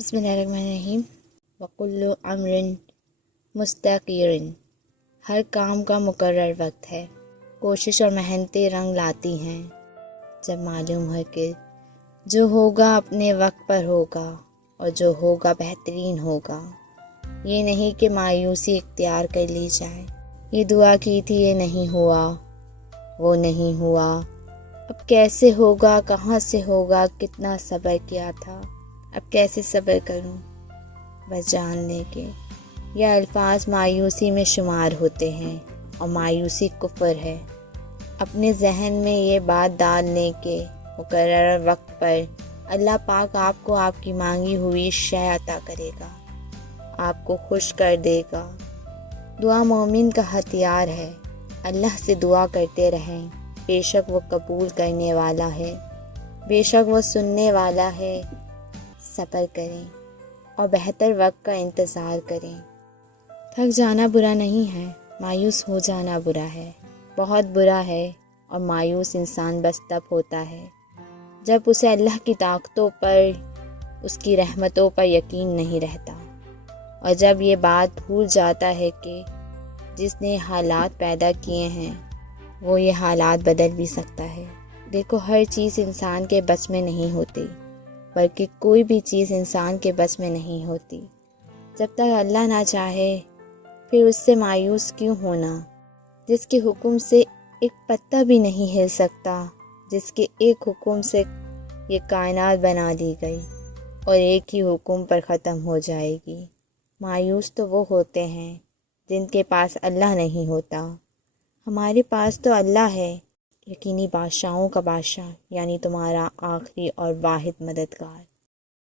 بسم اللہ الرحمن الرحیم۔ وکل امر مستقر، ہر کام کا مقرر وقت ہے۔ کوشش اور محنتیں رنگ لاتی ہیں جب معلوم ہے کہ جو ہوگا اپنے وقت پر ہوگا اور جو ہوگا بہترین ہوگا۔ یہ نہیں کہ مایوسی اختیار کر لی جائے، یہ دعا کی تھی یہ نہیں ہوا، وہ نہیں ہوا، اب کیسے ہوگا، کہاں سے ہوگا، کتنا صبر کیا تھا، اب کیسے صبر کروں، بس جاننے کے یہ الفاظ مایوسی میں شمار ہوتے ہیں اور مایوسی کفر ہے۔ اپنے ذہن میں یہ بات ڈالنے کے مقررہ وقت پر اللہ پاک آپ کو آپ کی مانگی ہوئی شے عطا کرے گا، آپ کو خوش کر دے گا۔ دعا مومن کا ہتھیار ہے، اللہ سے دعا کرتے رہیں، بے شک وہ قبول کرنے والا ہے، بے شک وہ سننے والا ہے۔ صبر کریں اور بہتر وقت کا انتظار کریں۔ تھک جانا برا نہیں ہے، مایوس ہو جانا برا ہے، بہت برا ہے، اور مایوس انسان بس تب ہوتا ہے جب اسے اللہ کی طاقتوں پر، اس کی رحمتوں پر یقین نہیں رہتا، اور جب یہ بات بھول جاتا ہے کہ جس نے حالات پیدا کیے ہیں وہ یہ حالات بدل بھی سکتا ہے۔ دیکھو، ہر چیز انسان کے بس میں نہیں ہوتی، بلکہ کوئی بھی چیز انسان کے بس میں نہیں ہوتی۔ جب تک اللہ نہ چاہے پھر اس سے مایوس کیوں ہونا؟ جس کے حکم سے ایک پتا بھی نہیں ہل سکتا، جس کے ایک حکم سے یہ کائنات بنا دی گئی اور ایک ہی حکم پر ختم ہو جائے گی۔ مایوس تو وہ ہوتے ہیں جن کے پاس اللہ نہیں ہوتا۔ ہمارے پاس تو اللہ ہے، یقینی بادشاہوں کا بادشاہ، یعنی تمہارا آخری اور واحد مددگار۔